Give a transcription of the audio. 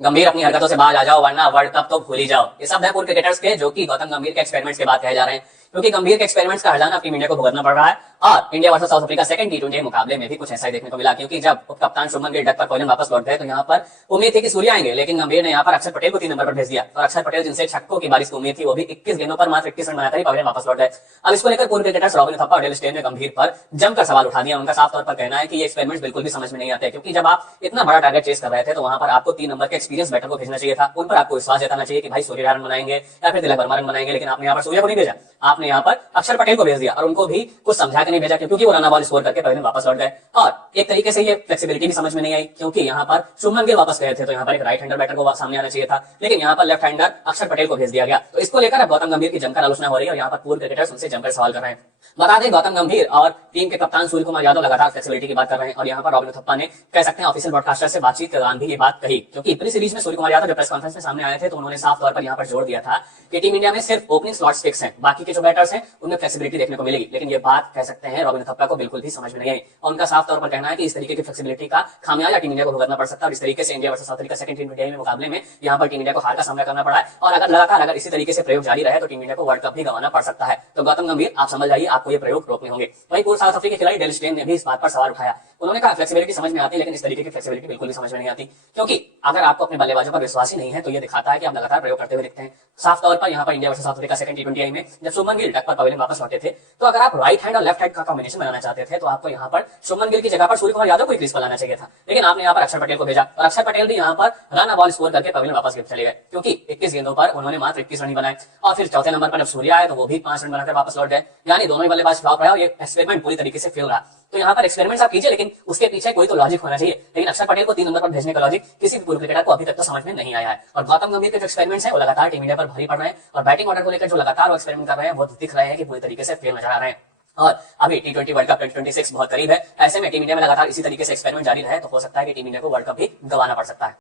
गंभीर अपनी हरकतों से बाज आ जाओ वरना वर्ल्ड कप तो भूल ही जाओ। ये शब्द है पूर्व क्रिकेटर्स के, जो कि गौतम गंभीर के एक्सपेरिमेंट्स के बाद कहे जा रहे हैं, क्योंकि गंभीर के एक्सपेरिमेंट्स का हर्जाना टीम इंडिया को भुगतना पड़ रहा है। और India versus South Africa second टी20 मुकाबले में भी कुछ ऐसा ही देखने को मिला, क्योंकि जब कप्तान शुभमन गिल डक पर पहले वापस लौट गए तो यहाँ पर उम्मीद थी कि सूर्य आएंगे, लेकिन गंभीर ने यहाँ पर अक्षर पटेल को 3 नंबर पर भेज दिया। और अक्षर पटेल, जिनसे छक्कों की बारिश की उम्मीद थी, वो भी 21 गेंदों पर मात्र 21 रन बनाकर ही पहले वापस लौट गए। अब इसको लेकर पूर्व क्रिकेटर्स रॉबिन थप्पा और डेल स्टेन ने गंभीर पर जमकर सवाल उठा दिया। उनका साफ तौर पर कहना है कि ये एक्सपेरिमेंट्स बिल्कुल भी समझ में नहीं आते, क्योंकि जब आप इतना बड़ा टारगेट चेस कर रहे थे तो वहां पर आपको 3 नंबर के एक्सपीरियंस बैटर को भेजना चाहिए था। उन पर आपको विश्वास जताना चाहिए कि भाई सूर्य रन बनाएंगे या फिर तिलक वर्मा रन बनाएंगे, लेकिन आपने यहाँ पर सूर्य को नहीं भेजा, आपने यहाँ पर अक्षर पटेल को भेज दिया। और उनको भी कुछ समझा के नहीं भेजा, क्योंकि वो रन बॉल स्कोर करके पहले वापस लौट गए। और एक तरीके से ये फ्लेक्सिबिलिटी भी समझ में नहीं आई, क्योंकि यहाँ पर शुभमन गिल वापस गए थे तो यहाँ पर एक राइट हैंडर बैटर को सामने आना चाहिए था, लेकिन यहाँ पर लेफ्ट हैंडर अक्षर पटेल को भेज दिया गया। तो इसको लेकर अब गौतम गंभीर की जमकर आलोचना हो रही है और यहाँ पर पूर्व क्रिकेटर्स उनसे जमकर सवाल कर रहे हैं। बता दें, गौतम गंभीर और टीम के कप्तान सूर्य कुमार यादव लगातार फ्लेक्सिबिलिटी की बात कर रहे हैं। और यहाँ पर रॉबिन थप्पा ने कह सकते हैं ऑफिशियल ब्रॉडकास्टर से बातचीत के दौरान भी ये बात कही, क्योंकि प्री सीरीज में सूर्य कुमार यादव जब प्रेस कॉन्फ्रेंस में सामने आए थे तो उन्होंने साफ तौर पर यहाँ पर जोर दिया था कि टीम इंडिया में सिर्फ ओपनिंग स्लॉट्स फिक्स हैं, बाकी के जो बैटर्स हैं उनमें फ्लेक्सिबिलिटी देखने को मिलेगी। लेकिन ये बात कह सकते हैं रॉबिन थप्पा को बिल्कुल भी समझ में नहीं आई, और उनका साफ तौर पर कहना है कि इस तरीके की फ्लेक्सिबिलिटी का खामियाजा टीम इंडिया को भुगतना पड़ सकता है। और इस तरीके से India versus South Africa second टी20 में मुकाबले में यहाँ पर टीम इंडिया को हार का सामना करना पड़ा है। और अगर लगातार इसी तरीके से प्रयोग जारी रहे तो टीम इंडिया को वर्ल्ड कप भी गंवाना पड़ सकता है। तो गौतम गंभीर, आप समझ जाइए, आपको ये प्रयोग रोकने होंगे। वहीं पूर्व साउथ अफ्रीका खिलाड़ी डेल स्टेन ने भी इस बात पर सवाल उठाया। उन्होंने कहा फ्लेक्सिबिलिटी समझ में आती है, लेकिन इस तरीके की फ्लेक्सिबिलिटी बिल्कुल भी समझ में नहीं आती, क्योंकि अगर आपको अपने बल्लेबाजों पर विश्वास ही नहीं है तो ये दिखाता है कि आप लगातार प्रयोग करते हुए दिखते हैं। साफ तौर पर यहाँ पर India versus South Africa second टी20 में जब शुभमन गिल डक पर पवेलियन वापस लौटे थे, तो अगर आप राइट हैंड और लेफ्ट हैंड का कॉम्बिनेशन बनाना चाहते थे तो आपको यहाँ पर शुभमन गिल की जगह पर सूर्य कुमार यादव को क्रीज पर लाना चाहिए था। लेकिन आपने यहाँ पर अक्षर पटेल को भेजा, और अक्षर पटेल भी यहाँ पर रन बॉल स्कोर करके पवेलियन वापस चले गए, क्योंकि 21 गेंदों पर उन्होंने मात्र 21 रन बनाए। और फिर चौथे नंबर पर जब सूर्य आए तो वो भी 5 रन बनाकर वापस लौट गए। यानी दोनों ही बल्लेबाज फ्लॉप रहे और ये एक्सपेरिमेंट पूरी तरीके से फेल रहा। तो यहाँ पर एक्सपेरिमेंट आप कीजिए, लेकिन उसके पीछे कोई तो लॉजिक होना चाहिए। लेकिन अक्षर पटेल को 3 नंबर पर भेजने का लॉजिक किसी भी पूर्व क्रिकेटर को अभी तक तो समझ में नहीं आया है। और गौतम गंभीर के जो एक्सपेरिमेंट्स हैं वो लगातार टीम इंडिया पर भारी पड़ रहे हैं, और बैटिंग ऑर्डर को लेकर जो लगातार वो एक्सपेरिमेंट कर रहे हैं वो दिख रहे हैं कि पूरी तरीके से फेल नजर आ रहे हैं। और अभी टी20 वर्ल्ड कप 2026 बहुत करीब है। ऐसे में टीम इंडिया में लगातार इसी तरीके से एक्सपेरिमेंट जारी रहे तो हो सकता है कि टीम इंडिया को वर्ल्ड कप भी गंवाना पड़ सकता है।